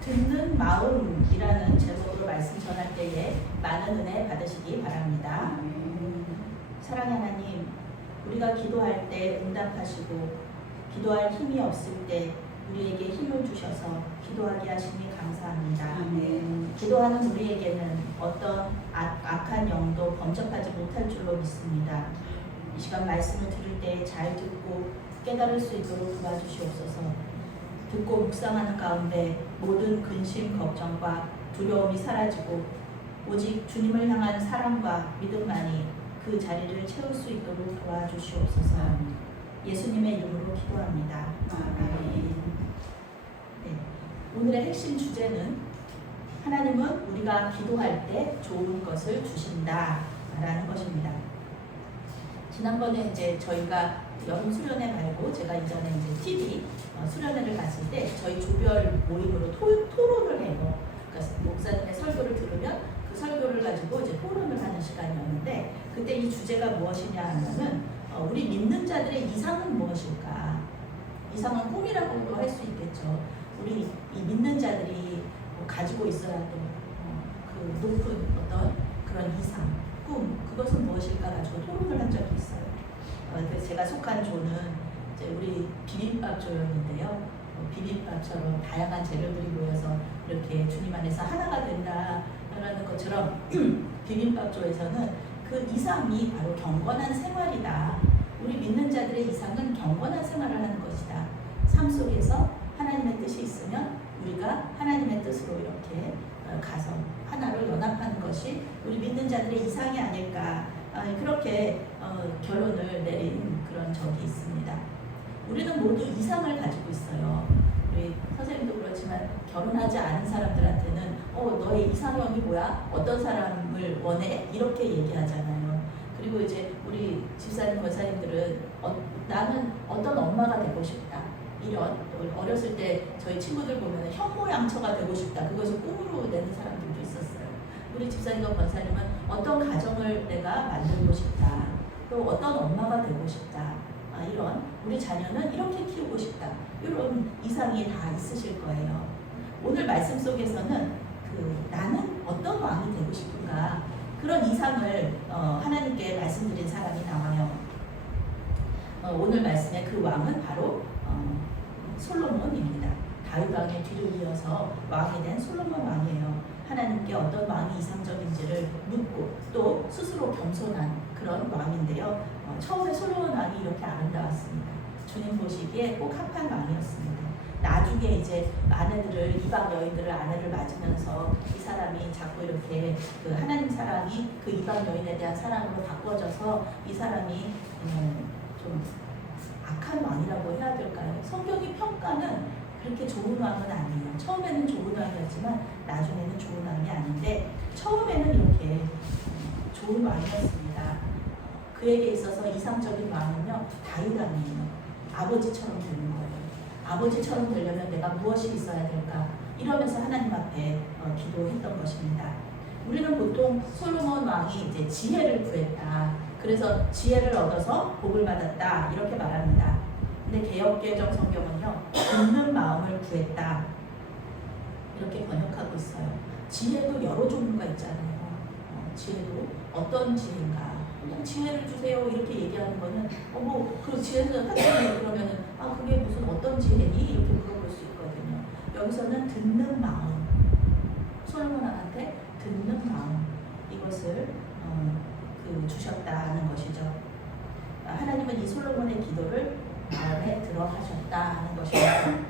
듣는 마음이라는 제목으로 말씀 전할 때에 많은 은혜 받으시기 바랍니다. 사랑의 하나님, 우리가 기도할 때 응답하시고 기도할 힘이 없을 때 우리에게 힘을 주셔서 기도하게 하시니 감사합니다. 기도하는 우리에게는 어떤 악한 영도 범접하지 못할 줄로 믿습니다. 이 시간 말씀을 들을 때 잘 듣고 깨달을 수 있도록 도와주시옵소서. 듣고 묵상하는 가운데 모든 근심, 걱정과 두려움이 사라지고 오직 주님을 향한 사랑과 믿음만이 그 자리를 채울 수 있도록 도와주시옵소서. 예수님의 이름으로 기도합니다. 아멘. 네. 오늘의 핵심 주제는 하나님은 우리가 기도할 때 좋은 것을 주신다 라는 것입니다. 지난번에 이제 저희가 여름 수련회 말고 제가 이전에 이제 TV 수련회를 갔을 때 저희 조별 모임으로 토론을 해요. 그러니까 목사님의 설교를 들으면 그 설교를 가지고 이제 토론을 하는 시간이었는데 그때 이 주제가 무엇이냐 하면은 우리 믿는 자들의 이상은 무엇일까? 이상은 꿈이라고도 할 수 있겠죠. 우리 이 믿는 자들이 가지고 있어야 될 그 높은 어떤 그런 이상, 꿈, 그것은 무엇일까 가지고 토론을 한 적이 있어요. 그래서 제가 속한 조는 이제 우리 비빔밥 조였는데요. 비빔밥처럼 다양한 재료들이 모여서 이렇게 주님 안에서 하나가 된다라는 것처럼 비빔밥 조에서는 그 이상이 바로 경건한 생활이다. 우리 믿는 자들의 이상은 경건한 생활을 하는 것이다. 삶 속에서 하나님의 뜻이 있으면 우리가 하나님의 뜻으로 이렇게 가서 하나로 연합하는 것이 우리 믿는 자들의 이상이 아닐까. 그렇게 결론을 내린 그런 적이 있습니다. 우리는 모두 이상을 가지고 있어요. 우리 선생님도 그렇지만 결혼하지 않은 사람들한테는 너의 이상형이 뭐야? 어떤 사람을 원해? 이렇게 얘기하잖아요. 그리고 이제 우리 집사님, 권사님들은 나는 어떤 엄마가 되고 싶다. 이런 어렸을 때 저희 친구들 보면 현모양처가 되고 싶다. 그것을 꿈으로 내는 사람들도 있었어요. 우리 집사님과 권사님은 어떤 가정을 내가 만들고 싶다. 또 어떤 엄마가 되고 싶다. 이런 우리 자녀는 이렇게 키우고 싶다. 이런 이상이 다 있으실 거예요. 오늘 말씀 속에서는 나는 어떤 왕이 되고 싶은가 그런 이상을 하나님께 말씀드린 사람이 나와요. 오늘 말씀의 그 왕은 바로 솔로몬입니다. 다윗 왕의 뒤를 이어서 왕이 된 솔로몬 왕이에요. 하나님께 어떤 왕이 이상적인지를 묻고 또 스스로 겸손한 그런 왕인데요. 처음에 솔로몬 왕이 이렇게 아름다웠습니다. 주님 보시기에 꼭 합한 왕이었습니다. 나중에 이제 아내들을 이방 여인들을 아내를 맞으면서 이 사람이 자꾸 이렇게 그 하나님 사랑이 그 이방 여인에 대한 사랑으로 바꿔져서 이 사람이 좀 악한 왕이라고 해야 될까요? 성경의 평가는 그렇게 좋은 왕은 아니에요. 처음에는 좋은 왕이었지만 나중에는 좋은 왕이 아닌데 처음에는 이렇게 좋은 왕이었습니다. 그에게 있어서 이상적인 왕은요 다윗 왕이에요. 아버지처럼 되는 거예요. 아버지처럼 되려면 내가 무엇이 있어야 될까? 이러면서 하나님 앞에 기도했던 것입니다. 우리는 보통 솔로몬 왕이 이제 지혜를 구했다. 그래서 지혜를 얻어서 복을 받았다. 이렇게 말합니다. 근데 개역개정 성경은요, 듣는 마음을 구했다. 이렇게 번역하고 있어요. 지혜도 여러 종류가 있잖아요. 지혜도 어떤 지혜인가? 그냥 지혜를 주세요. 이렇게 얘기하는 거는, 그 지혜는 하나님이 그러면은, 그게 무슨 어떤 지혜니? 이렇게 물어볼 수 있거든요. 여기서는 듣는 마음. 솔로몬 왕한테 듣는 마음. 이것을 주셨다는 것이죠. 하나님은 이 솔로몬의 기도를 마음에 들어 하셨다는 것입니다.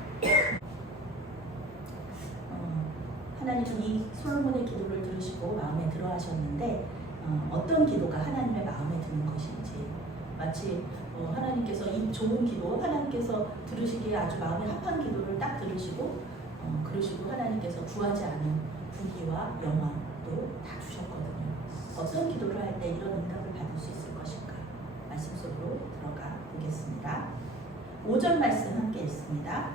하나님은 이 솔로몬의 기도를 들으시고 마음에 들어 하셨는데 어떤 기도가 하나님의 마음에 드는 것인지 마치 하나님께서 이 좋은 기도 하나님께서 들으시기에 아주 마음에 합한 기도를 딱 들으시고 그러시고 하나님께서 구하지 않은 부귀와 영광도 다 주셨거든요. 어떤 기도를 할 때 이런 응답을 받을 수 있을 것인가? 말씀 속으로 들어가 보겠습니다. 5절 말씀 함께 읽습니다.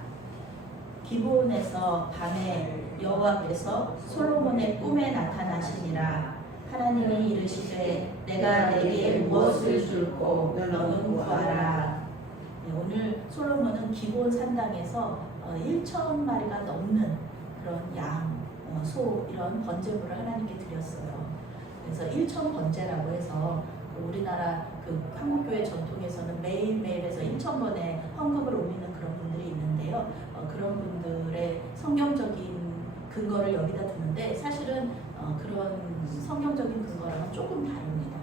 기브온에서 밤에 여호와께서 솔로몬의 꿈에 나타나시니라. 하나님이 이르시되 내가 내게 무엇을 줄꼬 너는 구하라. 오늘 솔로몬은 기브온 산당에서 1,000마리가 넘는 그런 양, 소 이런 번제물을 하나님께 드렸어요. 그래서 일천 번제라고 해서 우리나라 그 한국교회 전통에서는 매일매일에서 1000번의 헌금을 올리는 그런 분들이 있는데요. 그런 분들의 성경적인 근거를 여기다 두는데 사실은 그런 성경적인 근거랑은 조금 다릅니다.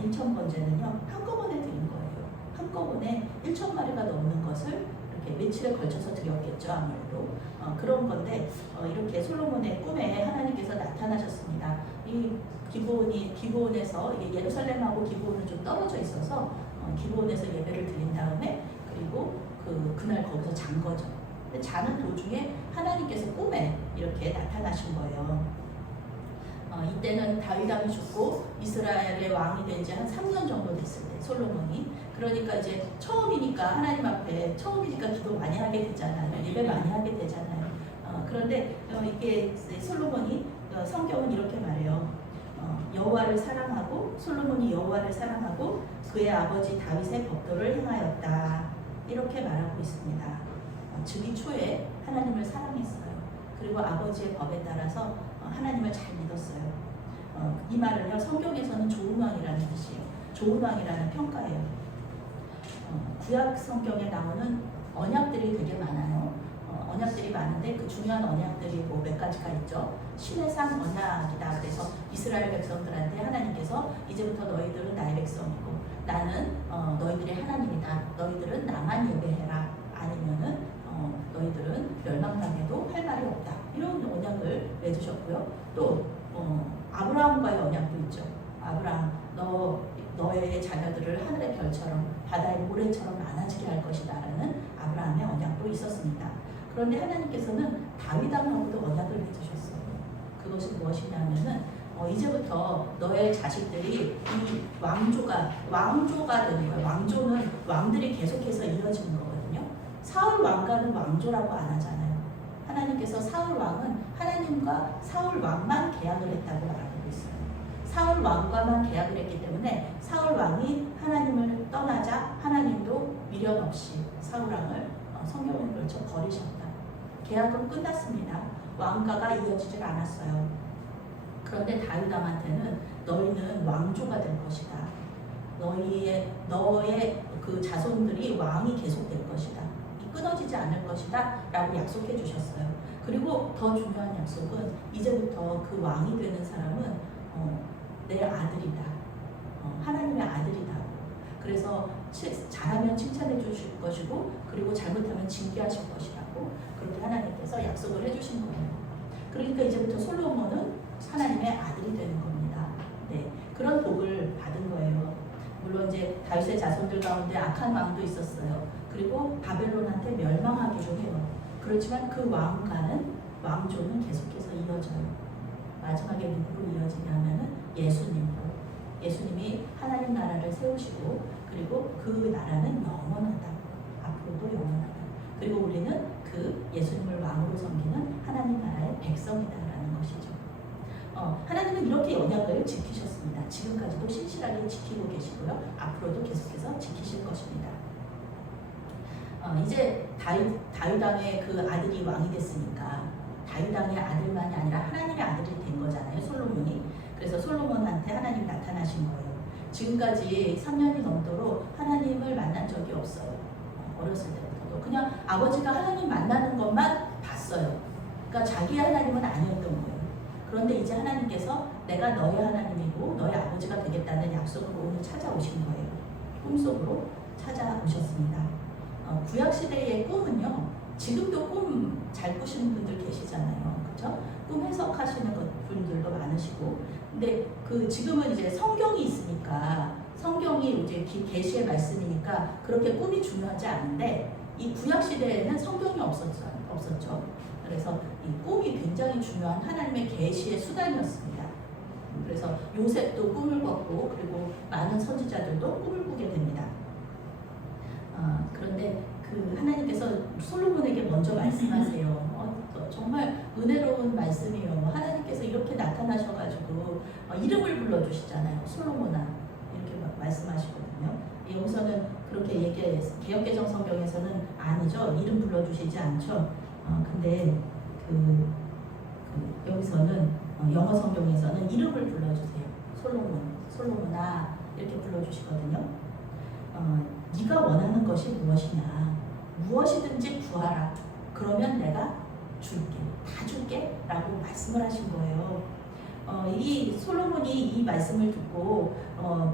1000번제는요 한꺼번에 드린 거예요. 한꺼번에 1000마리가 넘는 것을 이렇게 며칠에 걸쳐서 드렸겠죠 아무래도. 그런 건데 이렇게 솔로몬의 꿈에 하나님께서 나타나셨습니다. 이 기브온에서 이게 예루살렘하고 기브온은 좀 떨어져 있어서 기브온에서 예배를 드린 다음에 그리고 그날 거기서 잔 거죠. 근데 자는 도중에 하나님께서 꿈에 이렇게 나타나신 거예요. 이때는 다윗 왕이 죽고 이스라엘의 왕이 된 지 한 3년 정도 됐을 때 솔로몬이. 그러니까 이제 처음이니까 하나님 앞에 처음이니까 기도 많이 하게 되잖아요. 예배 많이 하게 되잖아요. 그런데 이게 솔로몬이 성경은 이렇게 말해요. 여호와를 사랑하고 솔로몬이 여호와를 사랑하고 그의 아버지 다윗의 법도를 행하였다. 이렇게 말하고 있습니다. 즉위 초에 하나님을 사랑했어요. 그리고 아버지의 법에 따라서 하나님을 잘 믿었어요. 이 말은요 성경에서는 좋은 왕이라는 뜻이에요. 좋은 왕이라는 평가예요. 구약 성경에 나오는 언약들이 되게 많아요. 언약들이 많은데 그 중요한 언약들이 뭐 몇 가지가 있죠. 시내산 언약이다. 그래서 이스라엘 백성들한테 하나님께서 이제부터 너희들은 나의 백성이고 나는 너희들의 하나님이다. 너희들은 나만 예배해라. 아니면은 너희들은 멸망당해도 할 말이 없다. 이런 언약을 맺으셨고요. 또 아브라함과의 언약도 있죠. 아브라함 너의 자녀들을 하늘의 별처럼 바다의 모래처럼 많아지게 할 것이다 라는 아브라함의 언약도 있었습니다. 그런데 하나님께서는 다윗 왕하고도 언약을 맺으셨어요. 그것이 무엇이냐면은 이제부터 너의 자식들이 이 왕조가 되는 거예요. 왕조는 왕들이 계속해서 이어지는 거거든요. 사울 왕가는 왕조라고 안 하잖아요. 하나님께서 사울 왕은 하나님과 사울 왕만 계약을 했다고 말하고 있어요. 사울 왕과만 계약을 했기 때문에 사울 왕이 하나님을 떠나자 하나님도 미련 없이 사울 왕을 성경에 걸쳐 버리셨다. 계약은 끝났습니다. 왕가가 이어지질 않았어요. 그런데 다윗 왕한테는 너희는 왕조가 될 것이다. 너의 그 자손들이 왕이 계속될 것이다. 끊어지지 않을 것이다 라고 약속해 주셨어요. 그리고 더 중요한 약속은 이제부터 그 왕이 되는 사람은 내 아들이다. 하나님의 아들이다. 그래서 잘하면 칭찬해 주실 것이고 그리고 잘못하면 징계하실 것이라고 그렇게 하나님께서 약속을 해주신 거예요. 그러니까 이제부터 솔로몬은 하나님의 아들이 되는 겁니다. 네, 그런 복을 받은 거예요. 물론 이제 다윗의 자손들 가운데 악한 왕도 있었어요. 그리고 바벨론한테 멸망하기도 해요. 그렇지만 그 왕조는 계속해서 이어져요. 마지막에 누구로 이어지냐면은 예수님이 하나님 나라를 세우시고 그리고 그 나라는 영원하다. 앞으로도 영원하다. 그리고 우리는 그 예수님을 왕으로 섬기는 하나님 나라의 백성이다라는 것이죠. 하나님은 이렇게 언약을 지키셨습니다. 지금까지도 신실하게 지키고 계시고요. 앞으로도 계속해서 지키실 것입니다. 이제 다윗 왕의 그 아들이 왕이 됐으니까 다윗 왕의 아들만이 아니라 하나님의 아들이 된 거잖아요. 솔로몬이. 그래서 솔로몬한테 하나님이 나타나신 거예요. 지금까지 3년이 넘도록 하나님을 만난 적이 없어요. 어렸을 때부터도. 그냥 아버지가 하나님 만나는 것만 봤어요. 그러니까 자기의 하나님은 아니었던 거예요. 그런데 이제 하나님께서 내가 너의 하나님이고 너의 아버지가 되겠다는 약속으로 오늘 찾아오신 거예요. 꿈속으로 찾아오셨습니다. 구약시대의 꿈은요. 지금도 꿈 잘 꾸시는 분들 계시잖아요. 그렇죠? 꿈 해석하시는 분들도 많으시고 근데 지금은 이제 성경이 있으니까 성경이 이제 계시의 말씀이니까 그렇게 꿈이 중요하지 않은데 이 구약시대에는 성경이 없었죠. 그래서 이 꿈이 굉장히 중요한 하나님의 계시의 수단이었습니다. 그래서 요셉도 꿈을 꿨고 그리고 많은 선지자들도 꿈을 꾸게 됩니다. 그런데 하나님께서 솔로몬에게 먼저 말씀하세요. 정말 은혜로운 말씀이에요. 하나님께서 이렇게 나타나셔가지고 이름을 불러주시잖아요. 솔로몬아 이렇게 말씀하시거든요. 여기서는 그렇게 얘기해서 개역개정 성경에서는 아니죠. 이름 불러주시지 않죠. 근데 여기서는 영어 성경에서는 이름을 불러주세요. 솔로몬아 이렇게 불러주시거든요. 네가 원하는 것이 무엇이냐, 무엇이든지 구하라. 그러면 내가 줄게, 다 줄게 라고 말씀을 하신 거예요. 이 솔로몬이 이 말씀을 듣고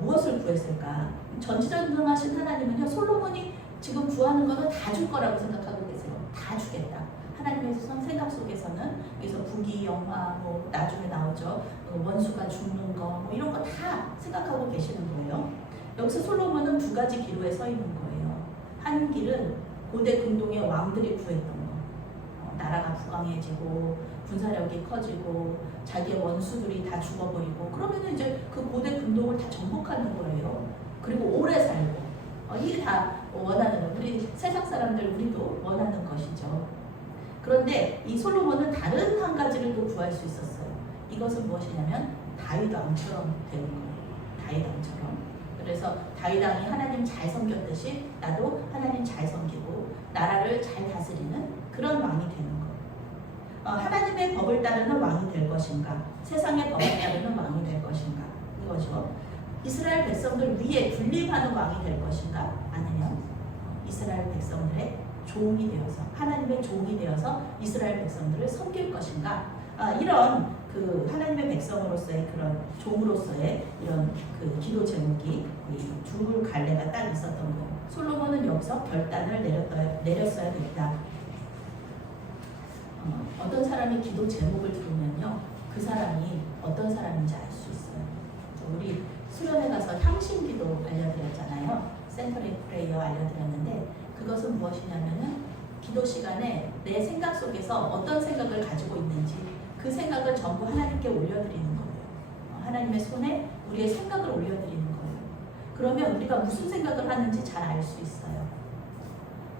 무엇을 구했을까? 전지전능하신 하나님은요, 솔로몬이 지금 구하는 거는 다 줄 거라고 생각하고 계세요. 다 주겠다. 하나님의 생각 속에서는 여기서 부귀 영화, 뭐 나중에 나오죠, 원수가 죽는 거, 뭐 이런 거 다 생각하고 계시는 거예요. 여기서 솔로몬은 두 가지 기로에 서 있는 거예요. 한 길은 고대 근동의 왕들이 구했던 거, 나라가 부강해지고 군사력이 커지고 자기의 원수들이 다 죽어버리고 그러면 이제 그 고대 근동을 다 정복하는 거예요. 그리고 오래 살고, 이게 다 원하는, 우리 세상 사람들 우리도 원하는 것이죠. 그런데 이 솔로몬은 다른 한 가지를 또 구할 수 있었어요. 이것은 무엇이냐면 다윗 왕처럼 되는 거예요. 다윗 왕처럼. 그래서 다윗 왕이 하나님 잘 섬겼듯이 나도 하나님 잘 섬기고 나라를 잘 다스리는 그런 왕이 되는 거예요. 하나님의 법을 따르는 왕이 될 것인가, 세상의 법을 따르는 왕이 될 것인가, 이거죠. 이스라엘 백성들 위에 군림하는 왕이 될 것인가, 아니면 이스라엘 백성들의 종이 되어서, 하나님의 종이 되어서 이스라엘 백성들을 섬길 것인가, 이런 그 하나님의 백성으로서의 그런 종으로서의 이런 그 기도 제목이 이 두 갈래가 딱 있었던 거예요. 솔로몬은 여기서 결단을 내렸어야 됐다. 어떤 사람이 기도 제목을 들으면요, 그 사람이 어떤 사람인지 알 수 있어요. 우리 수련회 가서 향신기도 알려드렸잖아요. 센터리 프레이어 알려드렸는데, 그것은 무엇이냐면은 기도 시간에 내 생각 속에서 어떤 생각을 가지고 있는지 그 생각을 전부 하나님께 올려드리는 거예요. 하나님의 손에 우리의 생각을 올려드리는 거예요. 그러면 우리가 무슨 생각을 하는지 잘 알 수 있어요.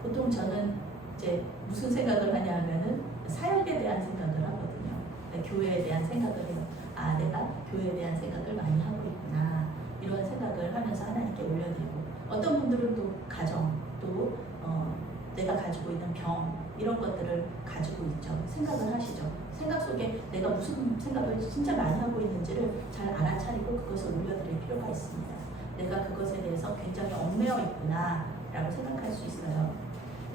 보통 저는 이제 무슨 생각을 하냐 하면은 사역에 대한 생각을 하거든요. 교회에 대한 생각을 해요. 내가 교회에 대한 생각을 많이 하고 있구나, 이런 생각을 하면서 하나님께 올려드리고, 어떤 분들은 또 가정, 또 내가 가지고 있는 병, 이런 것들을 가지고 있죠. 생각을 하시죠. 생각 속에 내가 무슨 생각을 진짜 많이 하고 있는지를 잘 알아차리고 그것을 올려드릴 필요가 있습니다. 내가 그것에 대해서 굉장히 얽매여 있구나 라고 생각할 수 있어요.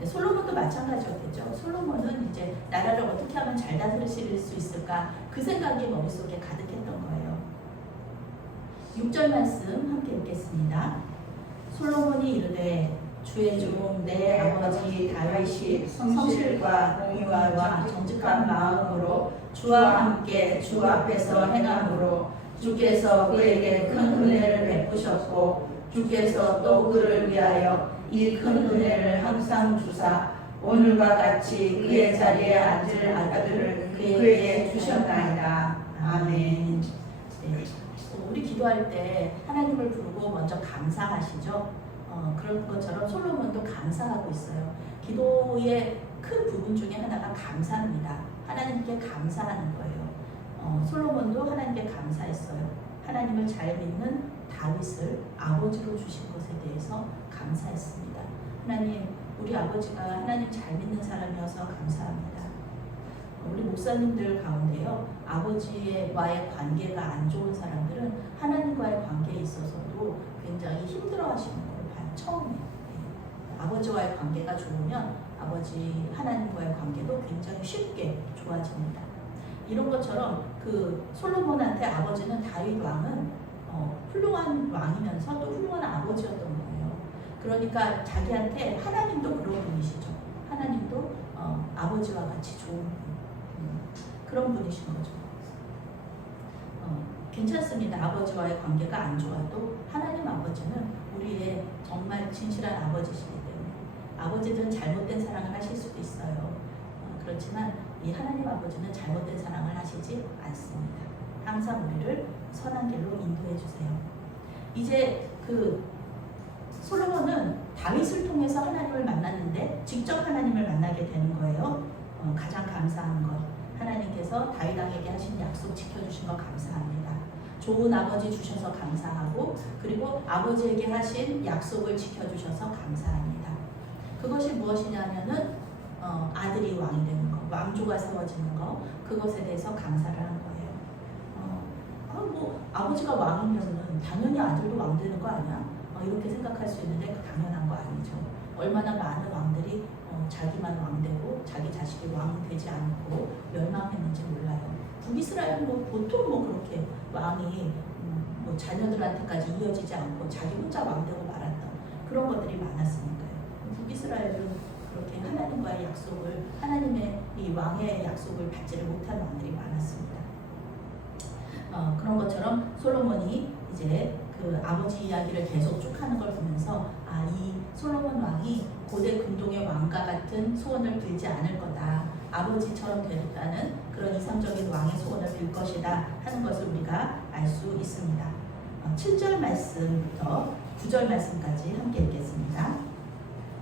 솔로몬도 마찬가지였겠죠. 솔로몬은 이제 나라를 어떻게 하면 잘 다스릴 수 있을까, 그 생각이 머릿속에 가득했던 거예요. 6절 말씀 함께 읽겠습니다. 솔로몬이 이르되 주의 종 내 아버지 다윗이 성실과 공의와 정직한 마음으로 주와 함께 주 앞에서 행함으로 주께서 그에게 큰 은혜를 베푸셨고 주께서 또 그를 위하여 이 큰 은혜를 항상 주사 오늘과 같이 그의 자리에 앉을 아들을 그에게 주셨나이다. 아멘. 네. 우리 기도할 때 하나님을 부르고 먼저 감사하시죠. 그런 것처럼 솔로몬도 감사하고 있어요. 기도의 큰 부분 중에 하나가 감사입니다. 하나님께 감사하는 거예요. 솔로몬도 하나님께 감사했어요. 하나님을 잘 믿는 다윗을 아버지로 주신 것에 대해서 감사했습니다. 하나님, 우리 아버지가 하나님 잘 믿는 사람이어서 감사합니다. 우리 목사님들 가운데요, 아버지와의 관계가 안 좋은 사람들은 하나님과의 관계에 있어서도 굉장히 힘들어하시는 걸 봐요. 처음에 아버지와의 관계가 좋으면 아버지 하나님과의 관계도 굉장히 쉽게 좋아집니다. 이런 것처럼 그 솔로몬한테 아버지는 다윗 왕은 훌륭한 왕이면서 또 훌륭한 아버지였던 거예요. 그러니까 자기한테 하나님도 그런 분이시죠. 하나님도 아버지와 같이 좋은 분, 그런 분이신 거죠. 괜찮습니다. 아버지와의 관계가 안 좋아도 하나님 아버지는 우리의 정말 진실한 아버지시기 때문에, 아버지들은 잘못된 사랑을 하실 수도 있어요. 그렇지만 이 하나님 아버지는 잘못된 사랑을 하시지 않습니다. 항상 우리를 선한 길로 인도해 주세요. 이제 그 솔로몬은 다윗을 통해서 하나님을 만났는데 직접 하나님을 만나게 되는 거예요. 가장 감사한 것, 하나님께서 다윗 왕에게 하신 약속 지켜주신 것 감사합니다. 좋은 아버지 주셔서 감사하고, 그리고 아버지에게 하신 약속을 지켜주셔서 감사합니다. 그것이 무엇이냐면은 아들이 왕이 되는 거. 왕조가 세워지는 거, 그것에 대해서 감사를 한 거예요. 뭐 아버지가 왕이면은 당연히 아들도 왕 되는 거 아니야? 이렇게 생각할 수 있는데 당연한 거 아니죠. 얼마나 많은 왕들이 자기만 왕 되고 자기 자식이 왕 되지 않고 멸망했는지 몰라요. 북이스라엘은 뭐 보통 뭐 그렇게 왕이 뭐 자녀들한테까지 이어지지 않고 자기 혼자 왕 되고 말았던 그런 것들이 많았으니까요. 북이스라엘은 그렇게 하나님과의 약속을, 하나님의 이 왕의 약속을 받지를 못한 왕들이 많았습니다. 그런 것처럼 솔로몬이 이제 그 아버지 이야기를 계속 쭉 하는 걸 보면서 이 솔로몬 왕이 고대 근동의 왕과 같은 소원을 빌지 않을 거다. 아버지처럼 되겠다는 그런 이상적인 왕의 소원을 빌 것이다 하는 것을 우리가 알 수 있습니다. 7절 말씀부터 9절 말씀까지 함께 읽겠습니다.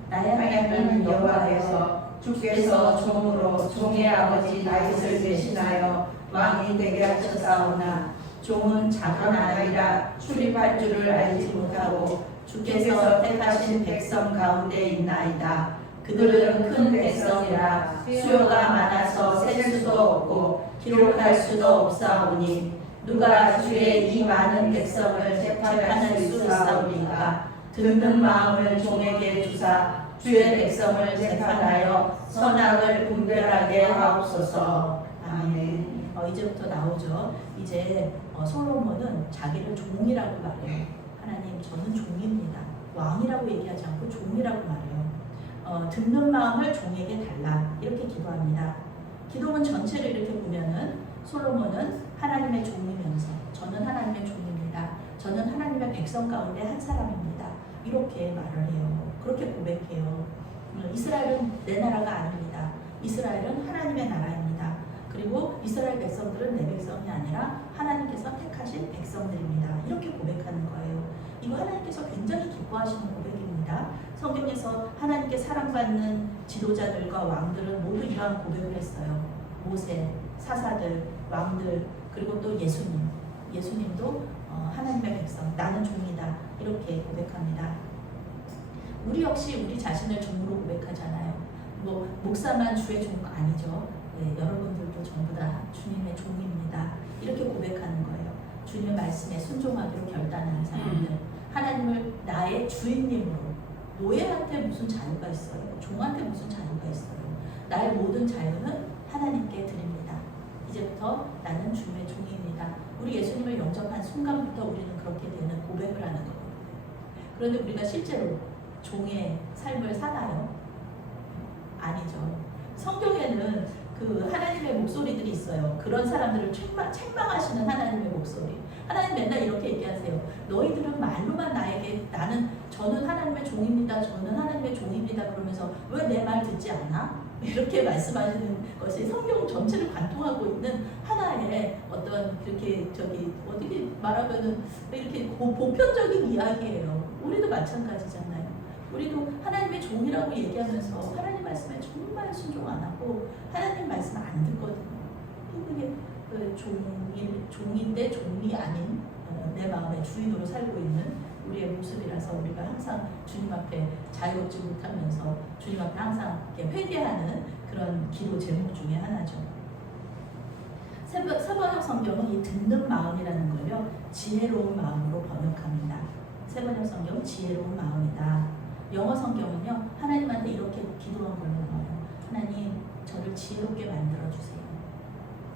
나의 하나님 여호와께서 주께서 종으로 종의 아버지 다윗을 대신하여 왕이 되게 하셨사오나 종은 작은 아이라 출입할 줄을 알지 못하고 주께서 택하신 백성 가운데 있나이다. 그들은 큰 백성이라 수요가 많아서 셀 수도 없고 기록할 수도 없사오니 누가 주의 이 많은 백성을 재판할 수 있사오리까. 듣는 마음을 종에게 주사 주의 백성을 재판하여 선악을 분별하게 하옵소서. 아멘. 이제부터 나오죠. 이제 솔로몬은 자기를 종이라고 말해요. 하나님, 저는 종입니다. 왕이라고 얘기하지 않고 종이라고 말해요. 듣는 마음을 종에게 달라, 이렇게 기도합니다. 기도문 전체를 이렇게 보면은 솔로몬은 하나님의 종이면서 저는 하나님의 종입니다. 저는 하나님의 백성 가운데 한 사람입니다. 이렇게 말을 해요. 그렇게 고백해요. 이스라엘은 내 나라가 아닙니다. 이스라엘은 하나님의 나라입니다. 그리고 이스라엘 백성들은 내 백성이 아니라 하나님께서 택하신 백성들입니다. 이렇게 고백하는 거예요. 이거 하나님께서 굉장히 기뻐하시는 고백입니다. 성경에서 하나님께 사랑받는 지도자들과 왕들은 모두 이러한 고백을 했어요. 모세, 사사들, 왕들, 그리고 또 예수님. 예수님도 하나님의 백성, 나는 종이다, 이렇게 고백합니다. 우리 역시 우리 자신을 종으로 고백하잖아요. 뭐 목사만 주의 종 아니죠. 네, 여러분들도 전부 다 주님의 종입니다. 이렇게 고백하는 거예요. 주님의 말씀에 순종하기로 결단하는 사람들, 하나님을 나의 주인님으로. 노예한테 무슨 자유가 있어요? 종한테 무슨 자유가 있어요? 나의 모든 자유는 하나님께 드립니다. 이제부터 나는 주님의 종입니다. 우리 예수님을 영접한 순간부터 우리는 그렇게 되는 고백을 하는 거예요. 그런데 우리가 실제로 종의 삶을 사나요? 아니죠. 성경에는 그 하나님의 목소리들이 있어요. 그런 사람들을 책망하시는 하나님의 목소리. 하나님 맨날 이렇게 얘기하세요. 너희들은 말로만 나에게 저는 하나님의 종입니다. 저는 하나님의 종입니다. 그러면서 왜 내 말 듣지 않아? 이렇게 말씀하시는 것이 성경 전체를 관통하고 있는 하나의 어떤 이렇게 어떻게 말하면은 이렇게 보편적인 이야기예요. 우리도 마찬가지잖아요. 우리도 하나님의 종이라고 얘기하면서 하나님 말씀에 정말 순종 안 하고 하나님 말씀 안 듣거든요. 그게 종인데 종이 아닌 내 마음의 주인으로 살고 있는 우리의 모습이라서 우리가 항상 주님 앞에 자유롭지 못하면서 주님 앞에 항상 이렇게 회개하는 그런 기도 제목 중에 하나죠. 세번역 성경은 이 듣는 마음이라는 걸요, 지혜로운 마음으로 번역합니다. 세번역 성경은 지혜로운 마음이다. 영어 성경은요, 하나님한테 이렇게 기도한 걸로 나와요. 하나님, 저를 지혜롭게 만들어주세요.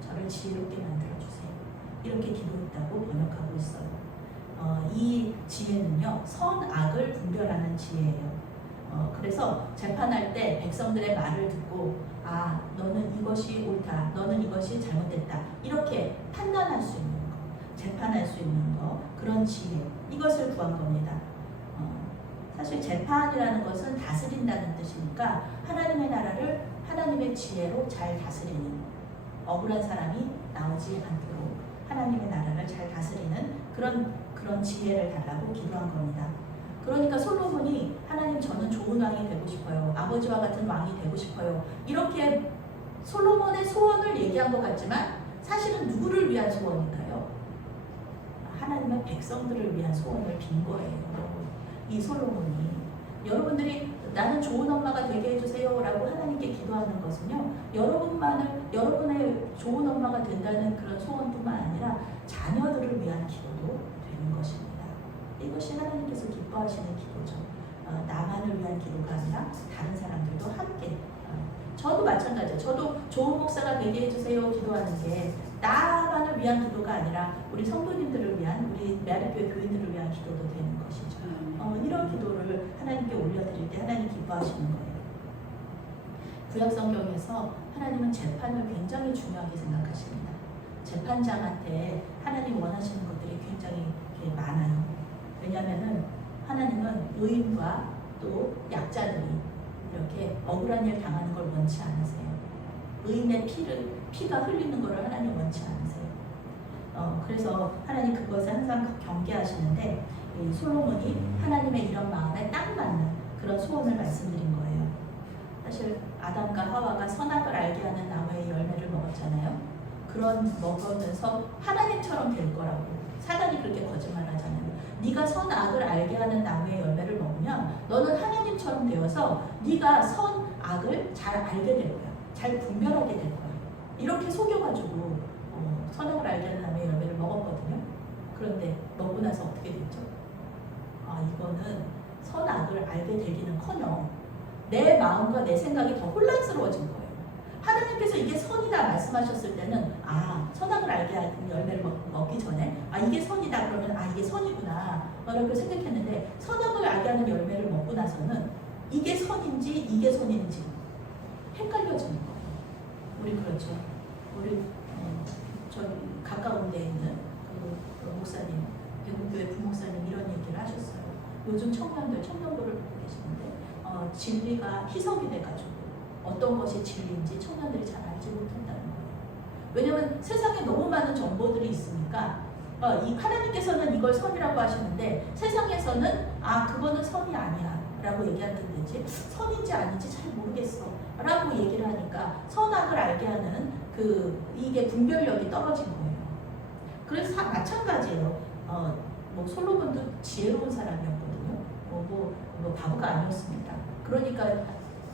저를 지혜롭게 만들어주세요. 이렇게 기도했다고 번역하고 있어요. 이 지혜는요, 선악을 분별하는 지혜예요. 그래서 재판할 때 백성들의 말을 듣고 너는 이것이 옳다, 너는 이것이 잘못됐다, 이렇게 판단할 수 있는 거, 재판할 수 있는 거, 그런 지혜, 이것을 구한 겁니다. 사실 재판이라는 것은 다스린다는 뜻이니까 하나님의 나라를 하나님의 지혜로 잘 다스리는, 억울한 사람이 나오지 않도록 하나님의 나라를 잘 다스리는 그런 지혜를 달라고 기도한 겁니다. 그러니까 솔로몬이 하나님, 저는 좋은 왕이 되고 싶어요. 아버지와 같은 왕이 되고 싶어요. 이렇게 솔로몬의 소원을 얘기한 것 같지만 사실은 누구를 위한 소원인가요? 하나님의 백성들을 위한 소원을 빈 거예요. 이 솔로몬이. 여러분들이 나는 좋은 엄마가 되게 해주세요 라고 하나님께 기도하는 것은요, 여러분의 좋은 엄마가 된다는 그런 소원뿐만 아니라 자녀들을 위한 기도도 되는 것입니다. 이것이 하나님께서 기뻐하시는 기도죠. 나만을 위한 기도가 아니라 다른 사람들도 함께. 저도 마찬가지예요. 저도 좋은 목사가 되게 해주세요 기도하는 게 나만을 위한 기도가 아니라 우리 성도님들을 위한, 우리 메아리교회 교인들을 위한 기도도 되는 것이죠. 이런 기도를 하나님께 올려드릴 때 하나님 기뻐하시는 거예요. 구약성경에서 하나님은 재판을 굉장히 중요하게 생각하십니다. 재판장한테 하나님 원하시는 것들이 굉장히 많아요. 왜냐하면 하나님은 의인과 또 약자들이 이렇게 억울한 일 당하는 걸 원치 않으세요. 의인의 피가 흘리는 것을 하나님 원치 않으세요. 그래서 하나님 그것을 항상 경계하시는데, 이 솔로몬이 하나님의 이런 마음에 딱 맞는 그런 소원을 말씀드린 거예요. 사실 아담과 하와가 선악을 알게 하는 나무의 열매를 먹었잖아요. 먹으면서 하나님처럼 될 거라고 사단이 그렇게 거짓말하잖아요. 네가 선악을 알게 하는 나무의 열매를 먹으면 너는 하나님처럼 되어서 네가 선악을 잘 알게 될 거야. 잘 분별하게 될 거야. 이렇게 속여가지고 선악을 알게 하는 나무의 열매를 먹었거든요. 그런데 먹고 나서 어떻게 됐죠? 이거는 선악을 알게 되기는커녕 내 마음과 내 생각이 더 혼란스러워진 거예요. 하나님께서 이게 선이다 말씀하셨을 때는 선악을 알게 하는 열매를 먹기 전에 이게 선이다 그러면 이게 선이구나 라고 생각했는데, 선악을 알게 하는 열매를 먹고 나서는 이게 선인지 이게 선인지 헷갈려지는 거예요. 우리 그렇죠. 우리 저희 가까운 데 있는 그 목사님, 대구교회 부목사님 이런 얘기를 하셨어요. 요즘 청년도를 보고 계시는데 진리가 희석이 돼가지고 어떤 것이 진리인지 청년들이 잘 알지 못한다는 거예요. 왜냐하면 세상에 너무 많은 정보들이 있으니까 이 하나님께서는 이걸 선이라고 하시는데 세상에서는 그거는 선이 아니야 라고 얘기하는데 선인지 아닌지 잘 모르겠어 라고 얘기를 하니까 선악을 알게 하는 이게 분별력이 떨어진 거예요. 그래서 마찬가지예요. 솔로몬도 지혜로운 사람이었거든요. 바보가 아니었습니다. 그러니까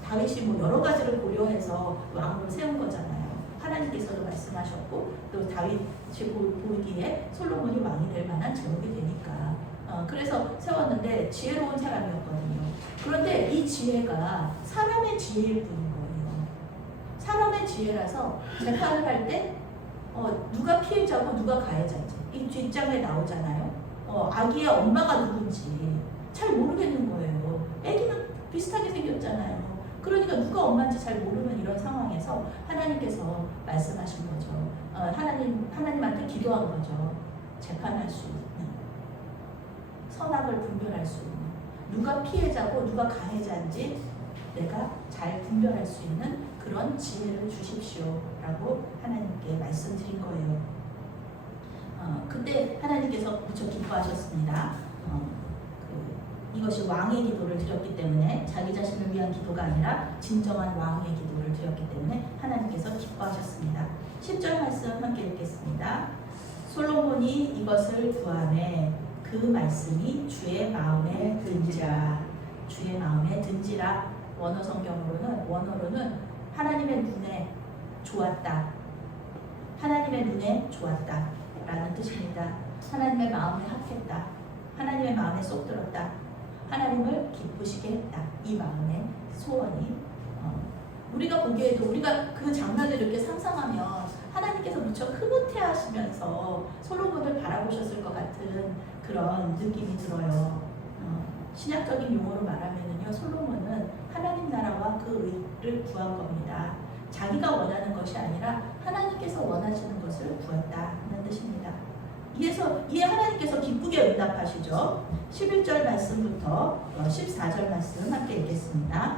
다윗이 여러 가지를 고려해서 왕으로 세운 거잖아요. 하나님께서도 말씀하셨고 또 다윗이 보기에 솔로몬이 왕이 될 만한 제목이 되니까 그래서 세웠는데 지혜로운 사람이었거든요. 그런데 이 지혜가 사람의 지혜일 뿐인 거예요. 사람의 지혜라서 재판을 할 때 누가 피해자고 누가 가해자인지 이 뒷장에 나오잖아요. 아기의 엄마가 누군지 잘 모르겠는 거예요. 아기는 비슷하게 생겼잖아요. 그러니까 누가 엄마인지 잘 모르는 이런 상황에서 하나님께서 말씀하신 거죠. 하나님한테 기도한 거죠. 재판할 수 있는, 선악을 분별할 수 있는, 누가 피해자고 누가 가해자인지 내가 잘 분별할 수 있는 그런 지혜를 주십시오라고 하나님께 말씀드린 거예요. 그때 하나님께서 무척 기뻐하셨습니다. 이것이 왕의 기도를 드렸기 때문에 자기 자신을 위한 기도가 아니라 진정한 왕의 기도를 드렸기 때문에 하나님께서 기뻐하셨습니다. 10절 말씀 함께 읽겠습니다. 솔로몬이 이것을 구하매 그 말씀이 주의 마음에 든지라. 주의 마음에 든지라. 원어로는 하나님의 눈에 좋았다. 하나님의 눈에 좋았다 라는 뜻입니다. 하나님의 마음에 합했다. 하나님의 마음에 쏙 들었다. 하나님을 기쁘시게 했다. 이 마음의 소원이 우리가 보기에도 우리가 그 장면을 이렇게 상상하면 하나님께서 무척 흐뭇해하시면서 솔로몬을 바라보셨을 것 같은 그런 느낌이 들어요. 신약적인 용어로 말하면요, 솔로몬은 하나님 나라와 그 의를 구한 겁니다. 자기가 원하는 것이 아니라 하나님께서 원하시는 것을 구했다는 뜻입니다. 이에 하나님께서 기쁘게 응답하시죠. 11절 말씀부터 14절 말씀 함께 읽겠습니다.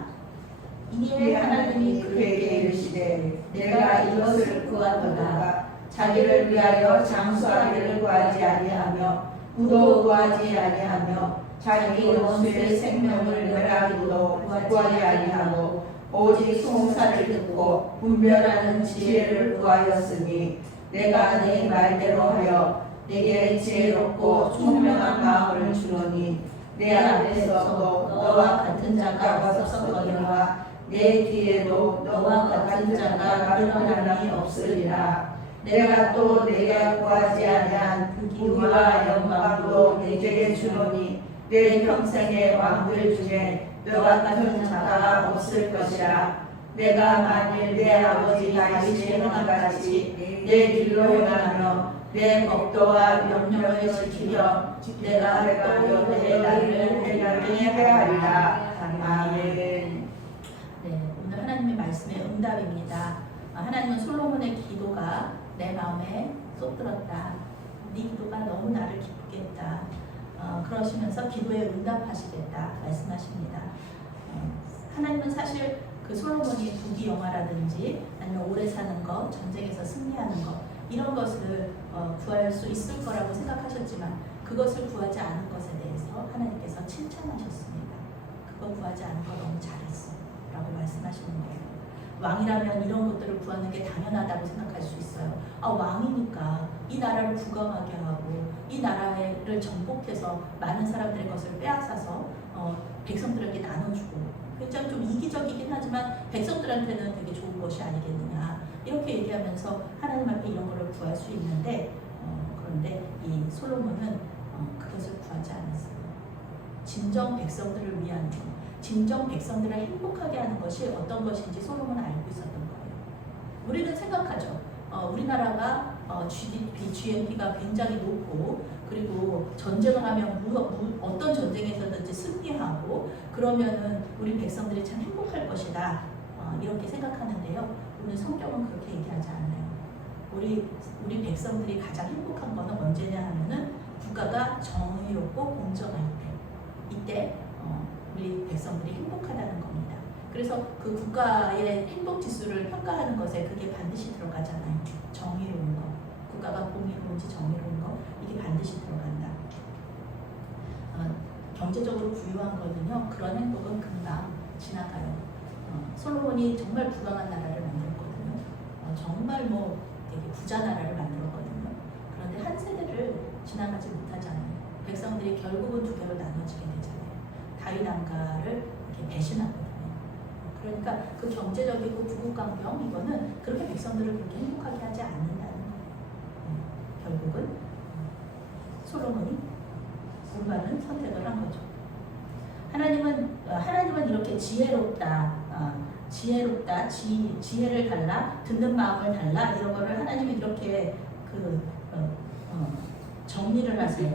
이에 하나님이 그에게 이르시되 내가 이것을 구하도다. 자기를 위하여 장수하기를 구하지 아니하며 부도 구하지 아니하며 자기 원수의 생명을 멸하기도 구하지 아니하고 오직 송사를 듣고 분별하는 지혜를 구하였으니 내가 네 말대로 하여 내게 지혜롭고 총명한 마음을 주노니 내 앞에서도 너와 같은 자가 없었거니와 내 뒤에도 너와 같은 자가 일어남이 없으리라. 내가 또 내가 구하지 아니한 부귀와 영광도 내게 주노니 내 평생의 왕들 중에 너와 같은 자가 없을 것이라. 내가 만일 내 아버지 다윗이 행한 같이 내 길로 행하며 내 법도와 명령을 지키며 내가 또 내 날을 행하게 하리라. 아멘. 네, 오늘 하나님의 말씀의 응답입니다. 하나님은 솔로몬의 기도가 내 마음에 쏙 들었다. 네 기도가 너무 나를 기쁘게 했다. 그러시면서 기도에 응답하시겠다 말씀하십니다. 하나님은 사실 그 솔로몬이 부귀영화라든지 아니면 오래 사는 것, 전쟁에서 승리하는 것 이런 것을 구할 수 있을 거라고 생각하셨지만 그것을 구하지 않은 것에 대해서 하나님께서 칭찬하셨습니다. 그거 구하지 않은 거 너무 잘했어 라고 말씀하시는 거예요. 왕이라면 이런 것들을 구하는 게 당연하다고 생각할 수 있어요. 왕이니까 이 나라를 부강하게 하고 이 나라를 정복해서 많은 사람들의 것을 빼앗아서 백성들에게 나눠주고 굉장히 좀 이기적이긴 하지만 백성들한테는 되게 좋은 것이 아니겠느냐 이렇게 얘기하면서 하나님 앞에 이런 거를 구할 수 있는데 그런데 이 솔로몬은 그것을 구하지 않았어요. 진정 백성들을 위한 것, 진정 백성들을 행복하게 하는 것이 어떤 것인지 솔로몬은 알고 있었던 거예요. 우리는 생각하죠. 우리나라가 GDP, GNP가 굉장히 높고 그리고 전쟁을 하면 어떤 전쟁에서든지 승리하고 그러면은 우리 백성들이 참 행복할 것이다 이렇게 생각하는데요. 오늘 성경은 그렇게 얘기하지 않아요. 우리 백성들이 가장 행복한 거는 언제냐 하면은 국가가 정의롭고 공정할 때 이때 우리 백성들이 행복하다는 겁니다. 그래서 그 국가의 행복 지수를 평가하는 것에 그게 반드시 들어가잖아요. 정의로운 거, 국가가 공의로운지 정의로운 거 이게 반드시 들어간다. 경제적으로 부유한 거는요. 그런 행복은 금방 지나가요. 솔로몬이 정말 부강한 나라를 만들었거든요. 정말 되게 부자 나라를 만들었거든요. 그런데 한 세대를 지나가지 못하잖아요. 백성들이 결국은 두 개로 나눠지게 되잖아요. 다윗 왕가를 이렇게 배신하거든요. 그러니까 그 경제적이고 부국강경 이거는 그렇게 백성들을 그렇게 행복하게 하지 않는다는 거예요. 결국은 솔로몬이 올바른 선택을 한 거죠. 하나님은 이렇게 지혜롭다, 지혜를 달라, 듣는 마음을 달라 이런 거를 하나님은 이렇게 정리를 하세요.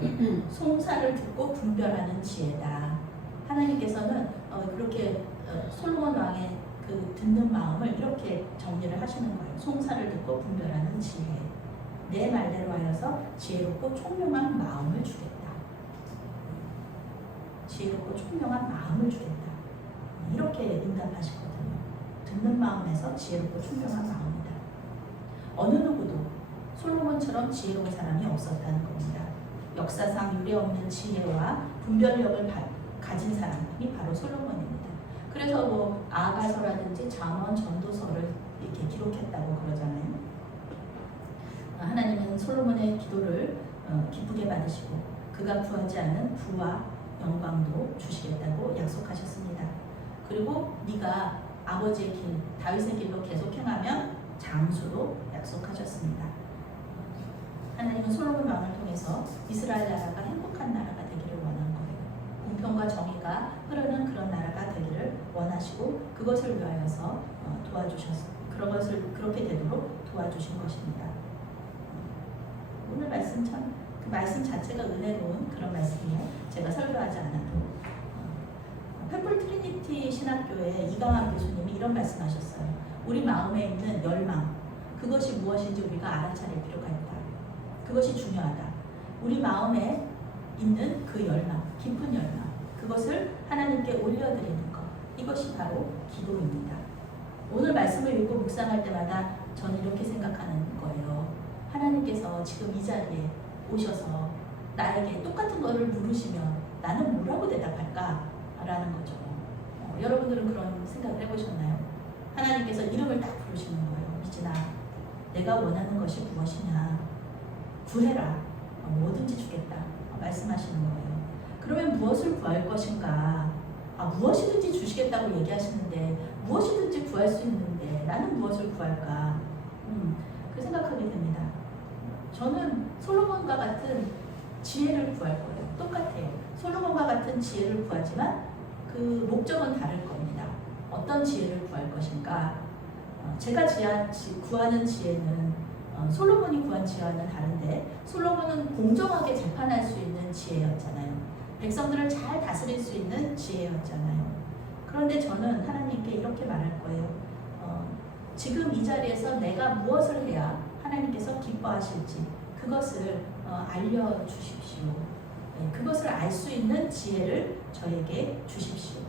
송사를 듣고 분별하는 지혜다. 하나님께서는 그렇게 솔로몬 왕의 그 듣는 마음을 이렇게 정리를 하시는 거예요. 송사를 듣고 분별하는 지혜. 내 말대로 하여서 지혜롭고 총명한 마음을 주겠다. 지혜롭고 총명한 마음을 주겠다. 이렇게 응답하시거든요. 듣는 마음에서 지혜롭고 총명한 마음이다. 어느 누구도 솔로몬처럼 지혜로운 사람이 없었다는 겁니다. 역사상 유례없는 지혜와 분별력을 가진 사람이 바로 솔로몬입니다. 그래서 아가서라든지 잠언, 전도서를 이렇게 기록했다고 그러잖아요. 하나님은 솔로몬의 기도를 기쁘게 받으시고 그가 구하지 않은 부와 영광도 주시겠다고 약속하셨습니다. 그리고 네가 아버지의 길, 다윗의 길로 계속 행하면 장수도 약속하셨습니다. 하나님은 솔로몬 왕을 통해서 이스라엘 나라가 행복한 나라가 되기를 원한 거예요. 공평과 정의가 흐르는 그런 나라가 되기를 원하시고 그것을 위하여서 그런 것을 그렇게 되도록 도와주신 것입니다. 오늘 말씀 그 말씀 자체가 은혜로운 그런 말씀이에요. 제가 설교하지 않아도 횃불 트리니티 신학교의 이강환 교수님이 이런 말씀하셨어요. 우리 마음에 있는 열망, 그것이 무엇인지 우리가 알아차릴 필요가 있다. 그것이 중요하다. 우리 마음에 있는 그 열망, 깊은 열망, 그것을 하나님께 올려드리는 것, 이것이 바로 기도입니다. 오늘 말씀을 읽고 묵상할 때마다 저는 이렇게 생각하는 거예요. 하나님께서 지금 이 자리에 오셔서 나에게 똑같은 거를 물으시면 나는 뭐라고 대답할까? 라는 거죠. 여러분들은 그런 생각을 해보셨나요? 하나님께서 이름을 딱 부르시는 거예요. 미진아, 내가 원하는 것이 무엇이냐? 구해라. 뭐든지 주겠다. 말씀하시는 거예요. 그러면 무엇을 구할 것인가? 무엇이든지 주시겠다고 얘기하시는데 무엇이든지 구할 수 있는데 나는 무엇을 구할까? 그 생각하게 됩니다. 저는 솔로몬과 같은 지혜를 구할 거예요. 똑같아요. 솔로몬과 같은 지혜를 구하지만 그 목적은 다를 겁니다. 어떤 지혜를 구할 것인가? 제가 구하는 지혜는 솔로몬이 구한 지혜와는 다른데 솔로몬은 공정하게 재판할 수 있는 지혜였잖아요. 백성들을 잘 다스릴 수 있는 지혜였잖아요. 그런데 저는 하나님께 이렇게 말할 거예요. 지금 이 자리에서 내가 무엇을 해야 하나님께서 기뻐하실지 그것을 알려주십시오. 그것을 알 수 있는 지혜를 저에게 주십시오.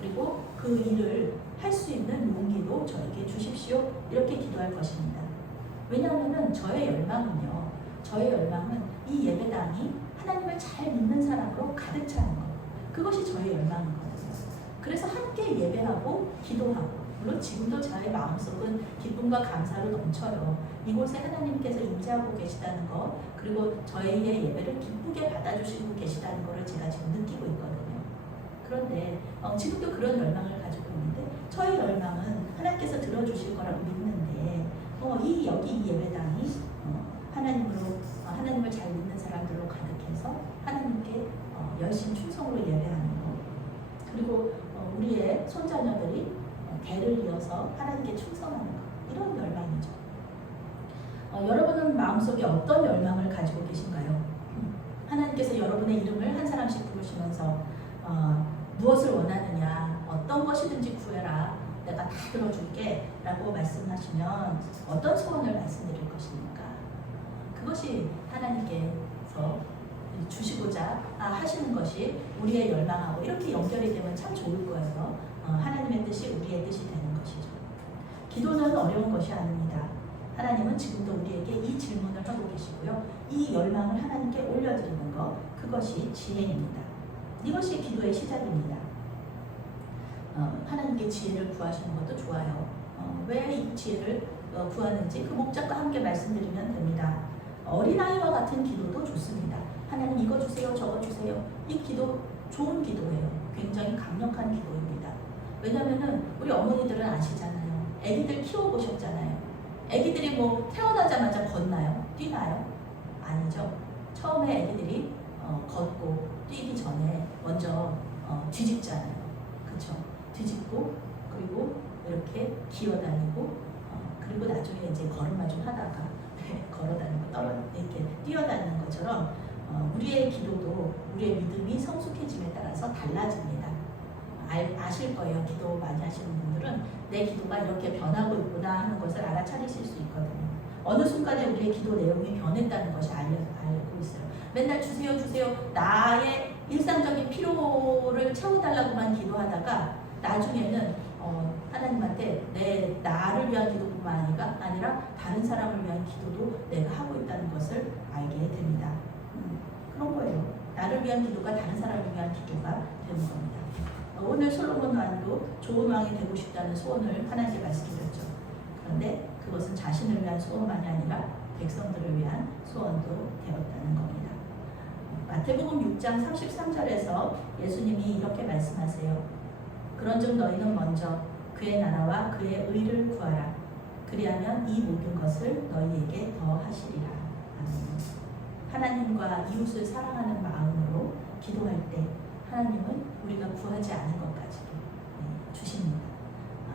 그리고 그 일을 할 수 있는 용기도 저에게 주십시오. 이렇게 기도할 것입니다. 왜냐하면 저의 열망은 이 예배당이 하나님을 잘 믿는 사람으로 가득 차는 것. 그것이 저의 열망이거든요. 그래서 함께 예배하고 기도하고 물론 지금도 저의 마음속은 기쁨과 감사로 넘쳐요. 이곳에 하나님께서 임재하고 계시다는 것 그리고 저희의 예배를 기쁘게 받아주시고 계시다는 것을 제가 지금 느끼고 있거든요. 그런데 지금도 그런 열망을 가지고 있는데 저의 열망은 하나님께서 들어주실 거라고 믿는데 여기 이 예배당이 하나님을 잘 믿는 사람들로 가득해서 하나님께 열심 충성으로 예배하는 것 그리고 우리의 손자녀들이 대를 이어서 하나님께 충성하는 것 이런 열망이죠. 여러분은 마음속에 어떤 열망을 가지고 계신가요? 하나님께서 여러분의 이름을 한 사람씩 부르시면서 무엇을 원하느냐 어떤 것이든지 구해라 내가 다 들어줄게 라고 말씀하시면 어떤 소원을 말씀드릴 것입니까? 그것이 하나님께서 주시고자 하시는 것이 우리의 열망하고 이렇게 연결이 되면 참 좋을 거예요. 하나님의 뜻이 우리의 뜻이 되는 것이죠. 기도는 어려운 것이 아닙니다. 하나님은 지금도 우리에게 이 질문을 하고 계시고요. 이 열망을 하나님께 올려드리는 것 그것이 지혜입니다. 이것이 기도의 시작입니다. 하나님께 지혜를 구하시는 것도 좋아요. 왜 이 지혜를 구하는지 그 목적과 함께 말씀드리면 됩니다. 어린아이와 같은 기도도 좋습니다. 하나님 이거 주세요 저거 주세요. 이 기도 좋은 기도예요. 굉장히 강력한 기도입니다. 왜냐하면 우리 어머니들은 아시잖아요. 아기들 키워보셨잖아요. 아기들이 태어나자마자 걷나요? 뛰나요? 아니죠. 처음에 아기들이 걷고 뛰기 전에 먼저 뒤집잖아요. 그렇죠? 뒤집고 그리고 이렇게 기어다니고 그리고 나중에 이제 걸음마 좀 하다가 걸어다니고 이렇게 뛰어다니는 것처럼 우리의 기도도 우리의 믿음이 성숙해짐에 따라서 달라집니다. 아실 거예요. 기도 많이 하시는 분들은 내 기도가 이렇게 변하고 있구나 하는 것을 알아차리실 수 있거든요. 어느 순간에 우리의 기도 내용이 변했다는 것이 알고 있어요. 맨날 주세요 주세요 나의 일상적인 필요를 채워달라고만 기도하다가 나중에는 하나님한테 나를 위한 기도뿐만 아니라 다른 사람을 위한 기도도 내가 하고 있다는 것을 알게 됩니다. 그런 거예요. 나를 위한 기도가 다른 사람을 위한 기도가 되는 겁니다. 오늘 솔로몬 왕도 좋은 왕이 되고 싶다는 소원을 하나님께 말씀드렸죠. 그런데 그것은 자신을 위한 소원만이 아니라 백성들을 위한 소원도 되었다는 겁니다. 마태복음 6장 33절에서 예수님이 이렇게 말씀하세요. 그런즉 너희는 먼저 그의 나라와 그의 의를 구하라. 그리하면 이 모든 것을 너희에게 더하시리라. 하나님과 이웃을 사랑하는 마음으로 기도할 때 하나님은 우리가 구하지 않은 것까지 주십니다.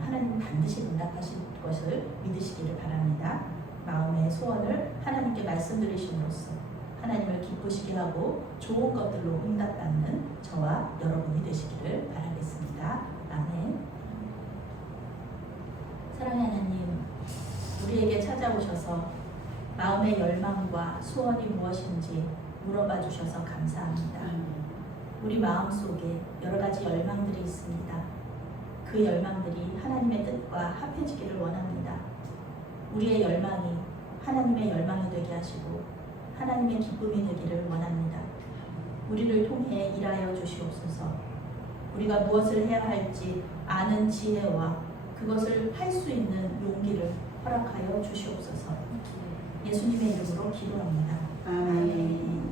하나님은 반드시 응답하실 것을 믿으시기를 바랍니다. 마음의 소원을 하나님께 말씀드리심으로써 하나님을 기쁘시게 하고 좋은 것들로 응답받는 저와 여러분이 되시기를 바라겠습니다. 아멘. 사랑하는 하나님, 우리에게 찾아오셔서 마음의 열망과 소원이 무엇인지 물어봐 주셔서 감사합니다. 우리 마음속에 여러 가지 열망들이 있습니다. 그 열망들이 하나님의 뜻과 합해지기를 원합니다. 우리의 열망이 하나님의 열망이 되게 하시고 하나님의 기쁨이 되기를 원합니다. 우리를 통해 일하여 주시옵소서. 우리가 무엇을 해야 할지 아는 지혜와 그것을 할 수 있는 용기를 허락하여 주시옵소서. 예수님의 이름으로 기도합니다. 아멘.